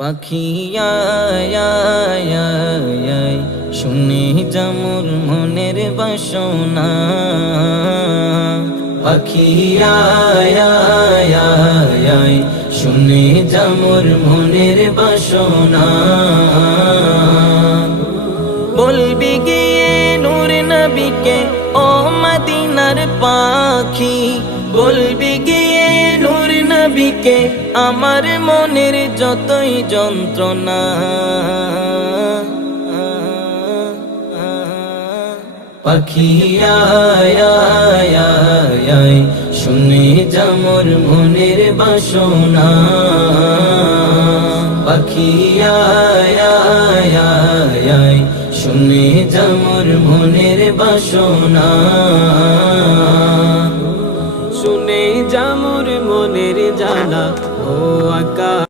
পাখি আয় আয় আয় আয়, শুনে যা মোর মনের বাসনা। পাখি আয় আয় আয় আয়, শুনে যা মোর মনের বাসনা। বলবি গিয়ে নূর নবীকে ও মদিনার পাখি, বলবি গিয়ে নূর নবীকে আমার মনের যতই যন্ত্রণা। পাখি আয় আয় আয় আয়, শুনে যা মোর মনের বাসনা। পাখি আয় আয় আয় আয়, শুনে যা মোর মনের বাসনা। শুনে যা মোর মনের জ্বালা,